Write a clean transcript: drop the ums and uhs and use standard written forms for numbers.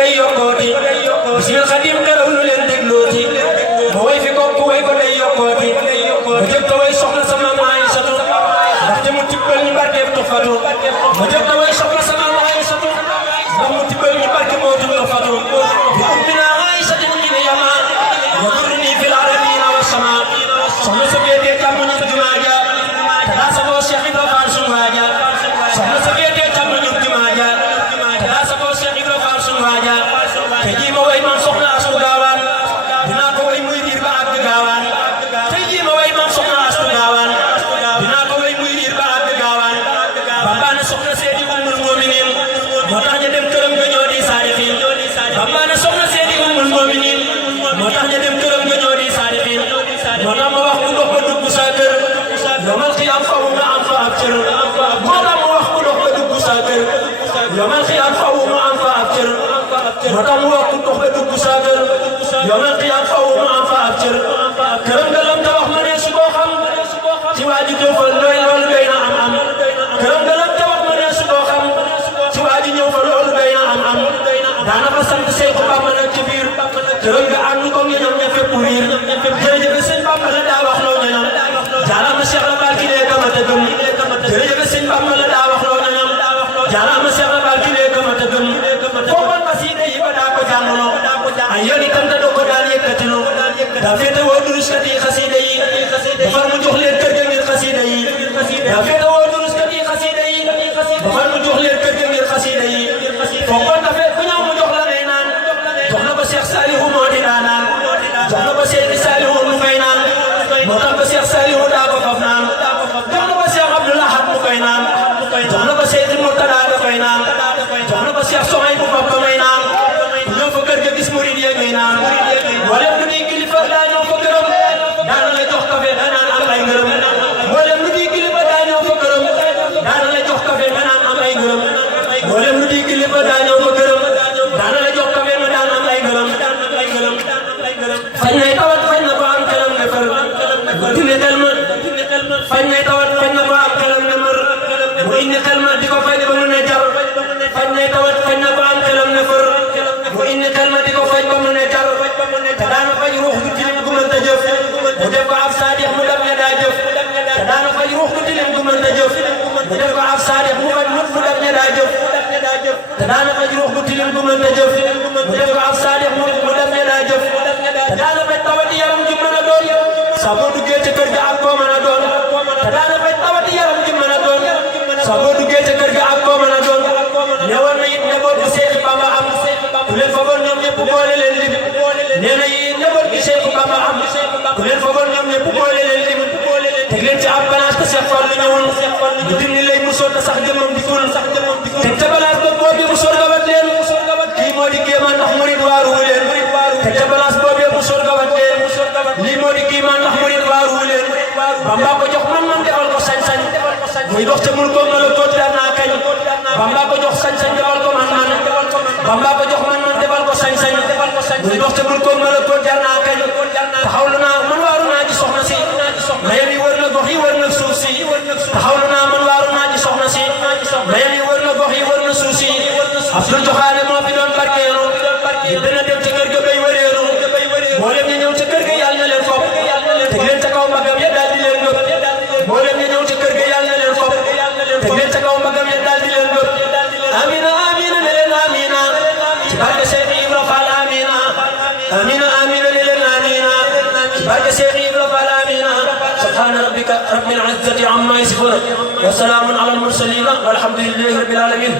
day yokkooti Bisil Xadim xeraw lu leen déglooti ma way fi ko way ko day yokkooti ma jóg te way soxna sama Aysatu ndaxte mu tibbal ñu barkeeb Tufatu ma jóg te way soxna sama Aysatu ndax mu tibbal ñu barke moo dul Tufatu bi ummina Aysatu ñu ne yama yadurni fil alamina wa sama soxna sa féetee càmmoñu jumaa ja daa sa boo Cheikh Ibra Fall sunu waaja soxna sa féetee càmmoñu jumaa ja daa sa boo Cheikh Ibra Fall sunu waaja te jii ma way man soxna Astu Gaawaan dinaa ko way muy diir ba àgg gaawaan te jii ma way man soxna Astu Gaawaan dinaa ko way muy diir ba àgg gaawaan bambaane soxna seedi ummul mu'minin moo tax ñu dem këram ga ñoo di saadiqin bambaane soxna seedi ummul mu'minin moo tax ñu dem këram ga ñoo di saadiqin moo tax ma wax ku dox ba dugg sa kër yomal xiyaam faw nga am fa ab cër moo tax ma wax ku dox ba dugg sa kër yomal xiyaam faw nga am fa ab cër moo tax mu wax ku dox ba dugg sa kër yomal xiyaam faw nga am fa ab cër këram nga lam ta wax ma ne su koo xam ci waa ji ñëw fa loolu doy na am këram nga lam ta wax ma ne su koo xam ci waa ji ñëw fa loolu doy na am daana fa sant Seexu Bamba nag ci biir këram nga ànd ko ñoom ña fépp riir jërëjëf sëñ Bamba la daa wax loo ñoom jaaraama Cheikh la Fall ki lee kamata gëm jërëjëf sëñ Bamba la daa wax loo ñoom jaaraama Cheikh la Fall ki lee kamata gëm foofoon xasida yi ba daa ko jàngaloo ay yoon itam te doo ko daan yëkkatiloo daa féete woo duruskat yi xasida yi ba far mu jox leen kër ga ngir xasida yi daa féete woo duruskat yi xasida yi ba far mu jox leen kër ga ngir xasida yi foofoon na fekk ku ñëw mu jox la ngay naan jox na ko Cheikh Salihu moo di naan jox na ko Cheikh Salihu mu koy naan moo tax ko Cheikh Salihu daa ko faf naan jox na ko Cheikh Abdoul Ahad mu koy naan jox na ko Cheikh Murtada da koy naan jox na ko Cheikh Sohay bu faf ba may naan ñoo fa kër ga gis murid yi ngay naan mboolem lu di kilifa daa ñoo fa gërëm daan la jox kafe nga naan am ay ngërëm mboolem lu di kilifa daa ñoo fa gërëm daan la jox kafe nga naan am ay ngërëm mboolem lu di kilifa daa ñoo fa gërëm daan la jox kafe nga naan am ay ngërëm fañ nay tawat fañ na ko am xelam ne fër dine xel ma fañ nay tawat fañ na ko am xelam ne mër mu indi xel ma di ko fay ba mu ne jar fañ nay tawat fañ na ko am xelam ne fër mu indi xel ma di ko fay ba mu ne jar te daana faj ruux gu tilim gu mënta jëf mu def ko ab saadix mu def ne daa jëf te daana faj ruux gu tilim gu mënta jëf mu def ko ab saadix mu faj mut mu def ne daa jëf te daana faj ruux gu tilim gu mënta jëf mu def ko ab saadix mu def ne daa jëf te daana faj tawati yaram ji mën a doon saa boo duggee ca kër ga ak koo mën a doon te daana faj tawati yaram ji mën a doon saa boo duggee ca kër ga ak koo mën a doon newoon na it njaboot bu Seex Bamba am ku leen fagoon ñoom ñëpp boole leen lim nee na it njaboot bi Seex Bamba am ku leen fagoon ñoom ñëpp boole leen lim teg leen ci ab balance te Seex Fallu ñëwul bu dindi lay musoon te sax jëmam dikul teg ca balance ba boobu mu soor gawat leen kii moo di kéemaan ndax murid waaru leen teg ca balance boobu mu soor gawat leen lii moo di kéemaan ndax murid waaru leen Bamba ko jox man defal ko sañ-sañ muy dox ca mul ko mala koot dar naa kañ Bamba ko jox sañ-sañ defal ko man Bamba ko jox man defal ko sañ-sañ muy dox ca mul ko mala koot dar naa kañ taxawlu naa man waaru naa ci soxna si mayam yi wër na gox yi wër na suuf si taxawlu naa man waaru naa ci soxna si mayam yi wër na gox yi wër na suuf si Abdul Joxaane moo fi doon barkeelu yi dana dem ca kër ga bay wëreelu mboolem ñi ñëw ca kër ga yàlla na leen fopp teg leen ca kaw mbagam ya daal di leen gëp mboolem ñi ñëw ca kër ga yàlla na leen fopp teg leen ca kaw mbagam ya daal di leen gëp amina amina ne leen amina ci barke Cheikh Ibra Fall amina amina amina ne leen amina ci barke Cheikh Ibra Fall amina subhana rabbika rabbil izzati amma yasifun wa salamun ala al mursalin walhamdulillahi rabbil alamin